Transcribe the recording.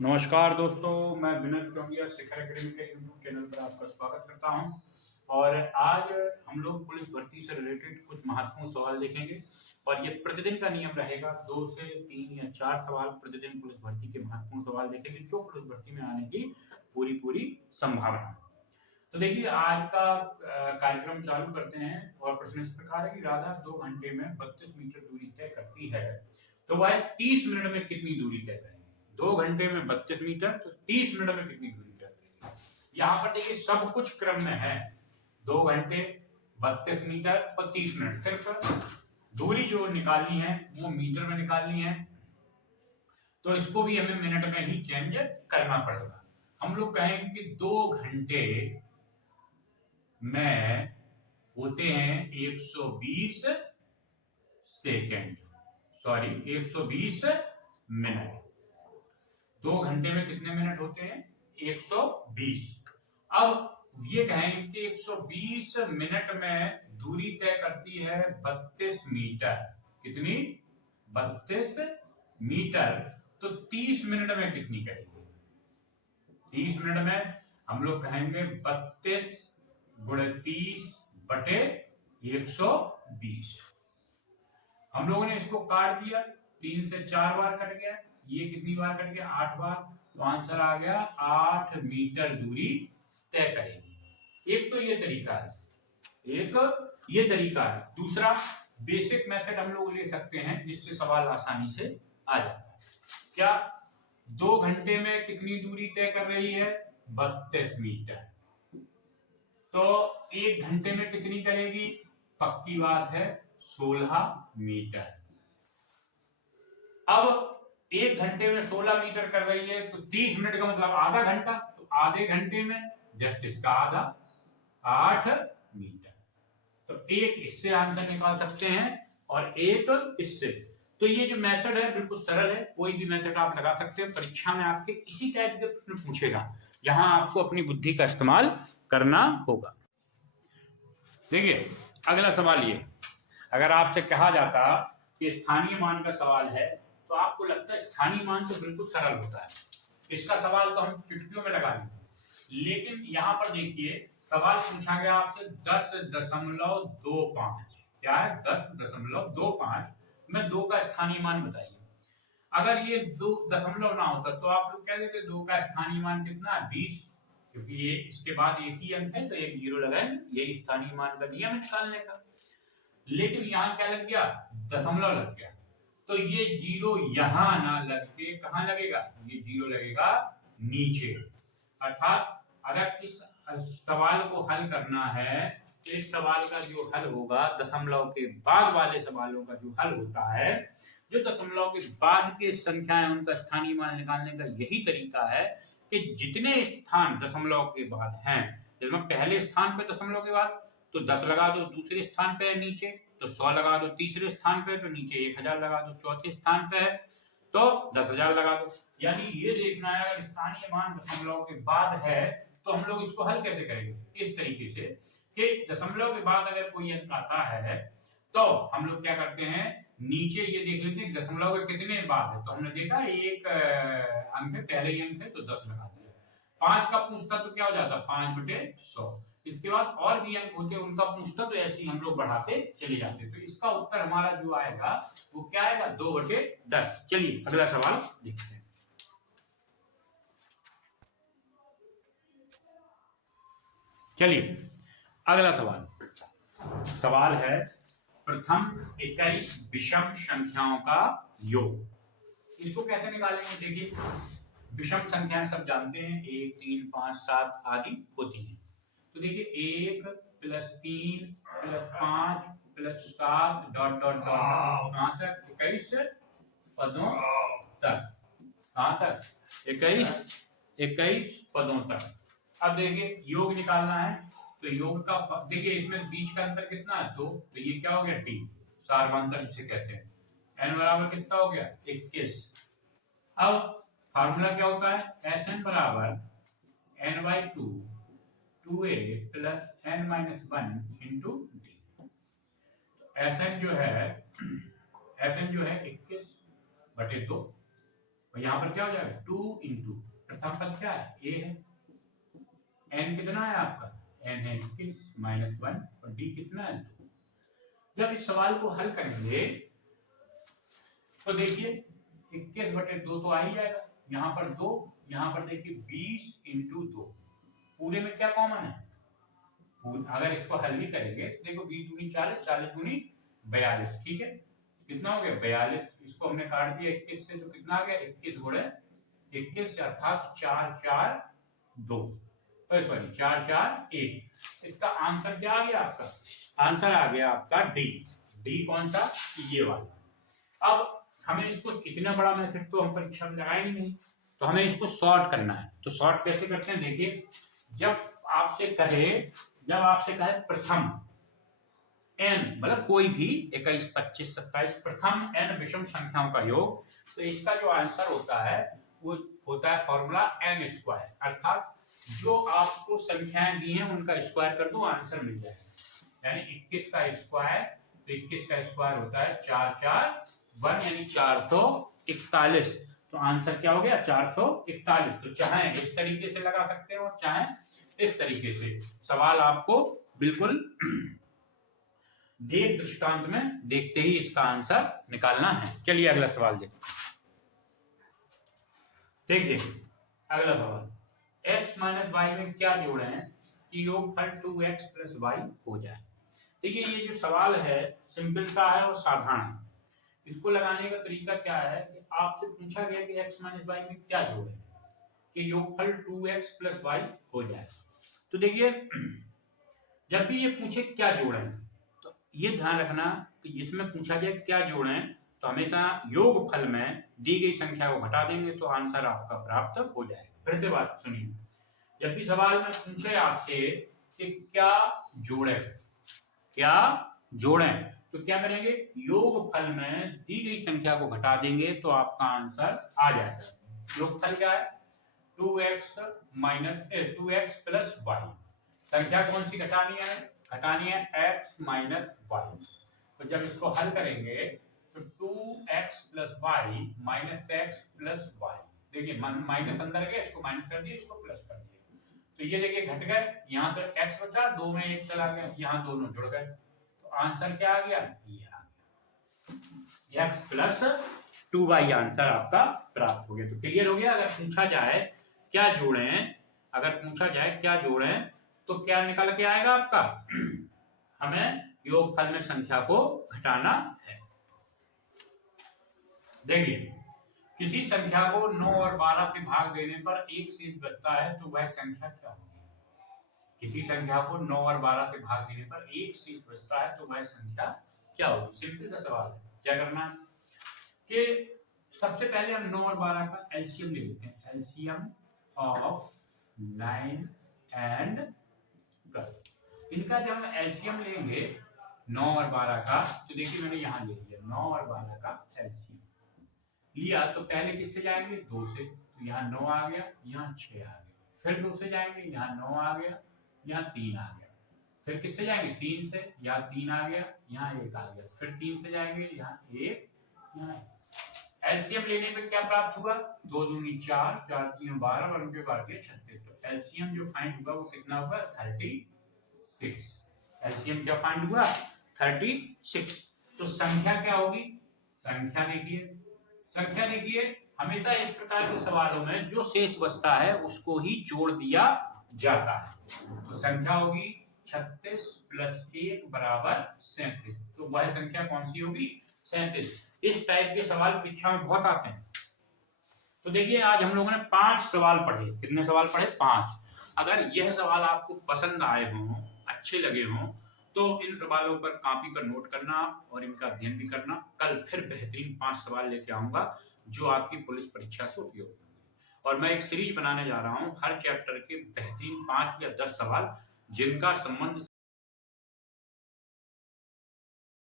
नमस्कार दोस्तों, मैं विनय चौंगिया शिखर एकेडमी के यूट्यूब चैनल पर आपका स्वागत करता हूं। और आज हम लोग पुलिस भर्ती से रिलेटेड कुछ महत्वपूर्ण सवाल देखेंगे। और ये प्रतिदिन का नियम रहेगा, 2 से 3 या 4 सवाल प्रतिदिन पुलिस भर्ती के महत्वपूर्ण सवाल देखेंगे जो पुलिस भर्ती में आने की पूरी संभावना है। तो देखिए, आज का कार्यक्रम चालू करते हैं। और प्रश्न इस प्रकार है कि राधा 2 घंटे में 32 मीटर दूरी तय करती है, तो वह 30 मिनट में कितनी दूरी तय करेंगे? 2 घंटे में 32 मीटर, तो 30 मिनट में कितनी दूरी तय करेंगे? यहाँ पर देखिए, सब कुछ क्रम में है। 2 घंटे, 32 मीटर और 30 मिनट। सिर्फ दूरी जो निकालनी है वो मीटर में निकालनी है, तो इसको भी हमें मिनट में ही चेंज करना पड़ेगा। हम लोग कहेंगे कि 2 घंटे में होते हैं 120 सेकेंड, सॉरी 120 मिनट। 2 घंटे में कितने मिनट होते हैं? 120। अब ये कहें कि 120 मिनट में दूरी तय करती है 32 मीटर। कितनी? 32 मीटर। तो 30 मिनट में कितनी करेंगे? 30 मिनट में हम लोग कहेंगे 32 गुणे 30 बटे 120। हम लोगों ने इसको काट दिया, 3 से 4 बार कट गया, ये कितनी बार कट गया? 8 बार। तो आंसर आ गया 8 मीटर दूरी तय करेगी। एक तो ये तरीका है, एक ये तरीका है। दूसरा बेसिक मेथड हम लोग ले सकते हैं जिससे सवाल आसानी से आ जाता है। क्या 2 घंटे में कितनी दूरी तय कर रही है? 32 मीटर। तो 1 घंटे में कितनी करेगी? पक्की बात है, 16 मीटर। अब 1 घंटे में 16 मीटर कर रही है, तो 30 मिनट का मतलब आधा घंटा। तो आधे घंटे में जस्ट इसका आधा, 8 मीटर। तो एक इससे आंसर निकाल सकते हैं और एक इससे। तो ये जो मेथड है बिल्कुल सरल है, कोई भी मेथड आप लगा सकते हैं। परीक्षा में आपके इसी टाइप के प्रश्न पूछेगा, जहां आपको अपनी बुद्धि का इस्तेमाल करना होगा। देखिए, अगला सवाल ये, अगर आपसे कहा जाता कि स्थानीय मान का सवाल है, तो आपको लगता है स्थानीय मान तो बिल्कुल सरल होता है, इसका सवाल तो हम चुटकियों में लगा लेंगे। लेकिन यहां पर देखिए, सवाल पूछा गया आपसे 10.25। क्या है? 10.25 में 2 का स्थानीय मान बताइए। अगर ये 2 दशमलव ना होता तो आप लोग कह देते 2 का स्थानीय मान कितना है? 20। क्योंकि ये इसके बाद एक ही अंक है तो एक जीरो लगाएंगे, यही स्थानीय मान का नियम है निकालने का। लेकिन यहाँ क्या लग गया? दशमलव लग गया। तो ये जीरो यहां ना लग के कहां लगेगा? ये जीरो लगेगा नीचे। अर्थात अगर इस सवाल को हल करना है, तो इस सवाल का जो हल होगा, दशमलव के बाद वाले सवालों का जो हल होता है, जो दशमलव के बाद की संख्याएं उनका स्थानीय मान निकालने का यही तरीका है कि जितने स्थान दशमलव के बाद हैं, जैसे पहले स्थान पे दशमलव के बाद तो 10 लगा दो, दूसरे स्थान पे है नीचे तो 100 लगा दो, तीसरे स्थान पे तो नीचे 1000 लगा दो, चौथे स्थान पे है तो 10,000 लगा दो। यानी ये देखना है अगर स्थानीय मान दशमलव के बाद है तो हम लोग इसको हल कैसे करेंगे? इस तरीके से कि दशमलव के बाद अगर कोई अंक आता है तो हम लोग क्या करते हैं, नीचे ये देख लेते हैं दशमलव के कितने बाद है। तो हमने देखा एक अंक है, पहले ही अंक है तो 10 लगा दिया। 5 का पूछता तो क्या हो जाता? 5/100। इसके बाद और भी अंक होते उनका पूछता तो ऐसे ही हम लोग बढ़ाते चले जाते। तो इसका उत्तर हमारा जो आएगा वो क्या आएगा? 2/10। चलिए अगला सवाल देखते हैं। चलिए अगला सवाल है प्रथम 21 विषम संख्याओं का योग। इसको कैसे निकालेंगे? देखिए, विषम संख्याएं सब जानते हैं, 1 3 5 7 आदि होती हैं। तो देखिए 1 + 3 + 5 + 7 डॉट डॉट डॉट कहां तक? 21 पदों तक। कहां तक? 21 पदों तक। अब देखिए योग निकालना है, तो योग का देखिए इसमें बीच का अंतर कितना है? 2। तो ये क्या हो गया? टी, सार्वंतर जिसे कहते हैं। n बराबर कितना हो गया? 21। अब फार्मूला क्या होता है? Sn बराबर n/2 2a + n-1 into D. Sn जो है 21/2 और यहाँ पर क्या हो जाएगा 2 इंटू प्रथम पद क्या है a है, n कितना है आपका, n है 21 माइनस 1 और d कितना है 2। जब इस सवाल को हल करेंगे तो देखिए 21/2 तो आ ही जाएगा, यहाँ पर 2, यहाँ पर देखिए 20 इंटू 2, पूरे में क्या कॉमन है, अगर इसको हल भी करेंगे तो देखो 20 दूनी 40, 40 दूनी 42, ठीक है, कितना हो गया 42, इसको हमने काट दिया 21 से, तो कितना आ गया 21 गुणे 21 अर्थात 4 4 2, सॉरी 4 4 1। इसका आंसर क्या आ गया आपका, आंसर आ गया आपका डी। डी कौन सा, ये वाला। अब हमें इसको इतना बड़ा मैसेज तो हम परीक्षा में लगाएंगे नहीं, तो हमें इसको शॉर्ट करना है। तो शॉर्ट कैसे करते हैं, देखिए जब आपसे कहे प्रथम n मतलब कोई भी 21 25 27 प्रथम n विषम संख्याओं का योग, तो इसका जो आंसर होता है वो होता है फॉर्मूला n स्क्वायर, अर्थात जो आपको संख्याएं दी हैं उनका स्क्वायर कर दो आंसर मिल जाएगा। यानी 21 का स्क्वायर, तो 21 का स्क्वायर होता है 4 4 1 यानी 441, तो आंसर क्या हो गया 441। तो चाहे इस तरीके से लगा सकते हो, चाहे इस तरीके से, सवाल आपको बिल्कुल देख दृष्टांत में देखते ही इसका आंसर निकालना है। चलिए अगला सवाल देखिए अगला सवाल, x माइनस वाई में क्या जोड़े हैं कि योगफल 2x प्लस वाई हो जाए। देखिए ये जो सवाल है सिंपल सा है और साधारण है। इसको लगाने का तरीका क्या है कि आपसे पूछा गया कि x माइनस वाई में क्या जोड़े कि योगफल 2x प्लस वाई हो जाए। तो देखिए जब भी ये पूछे क्या जोड़ें, तो ये ध्यान रखना कि जिसमें पूछा जाए क्या जोड़ें, तो हमेशा योगफल में दी गई संख्या को घटा देंगे तो आंसर आपका प्राप्त हो जाएगा। फिर से बात सुनिए, जब भी सवाल में पूछे आपसे कि क्या जोड़ें, तो क्या करेंगे, योगफल में दी गई संख्या को घटा देंगे तो आपका आंसर आ जाएगा। योगफल क्या है 2x प्लस वाई, संख्या कौन सी घटानी है x माइनस वाई। तो जब इसको हल करेंगे तो 2x plus y minus x plus y, देखिए माइनस अंदर गया, इसको माइनस कर दिया, इसको प्लस कर दिया, तो ये देखिए घट गए, यहाँ तो x बचा, 2 में 1 चला गया, यहाँ दोनों जुड़ गए, तो आंसर क्या आ गया, ये आ गया x प्लस 2y आंसर आपका प्राप्त हो गया। तो क्लियर हो गया। अगर पूछा जाए क्या जोड़ें तो क्या निकल के आएगा आपका, हमें योगफल में संख्या को घटाना है। देखिए किसी संख्या को 9 और 12 से भाग देने पर एक शेष बचता है तो वह संख्या क्या होगी। किसी संख्या को 9 और 12 से भाग देने पर एक शेष बचता है तो वह संख्या क्या होगी। सिंपल सा सवाल है। क्या करना है कि सबसे पहले हम 9 और 12 का एलसीएम ले लेते हैं। एलसीएम ऑफ 9 एंड 12, इनका जब हम एलसीएम लेंगे 9 और 12 का, तो देखिए मैंने यहाँ ले लिया 9 और 12 का एलसीएम लिया, तो पहले किससे जाएंगे 2 से, तो यहाँ 9 आ गया, यहाँ 6 आ गया, फिर 2 से जाएंगे, यहाँ 9 आ गया, यहाँ 3 आ गया, फिर किससे जाएंगे 3 से, यहाँ 3 आ गया, यहाँ 1 आ गया, फिर 3 से जाएंगे, यहाँ 1, यहाँ 1। एलसीएम लेने पे क्या प्राप्त हुआ, 2 दूनी 4, 4 3 12 और उनके बाद 36। तो एलसीएम जो फाइंड हुआ वो कितना हुआ 36। एलसीएम क्या फाइंड हुआ 36। तो संख्या क्या होगी, संख्या देखिए हमेशा इस प्रकार के सवालों में जो शेष बचता है उसको ही जोड़ दिया जाता है। तो संख्या होगी 36 प्लस 1 बराबर 37। तो वह संख्या कौन सी होगी 37। इस टाइप के सवाल परीक्षा में बहुत आते हैं। तो देखिए आज हम लोगों ने 5 सवाल पढ़े। कितने सवाल पढ़े 5। अगर यह सवाल आपको पसंद आए हों, अच्छे लगे हों, तो इन सवालों पर कॉपी पर नोट करना और इनका अध्ययन भी करना। कल फिर बेहतरीन 5 सवाल लेके आऊंगा जो आपकी पुलिस परीक्षा से उपयोग होंगे। और मैं एक सीरीज बनाने जा रहा हूं, हर चैप्टर के बेहतरीन 5 या 10 सवाल जिनका संबंध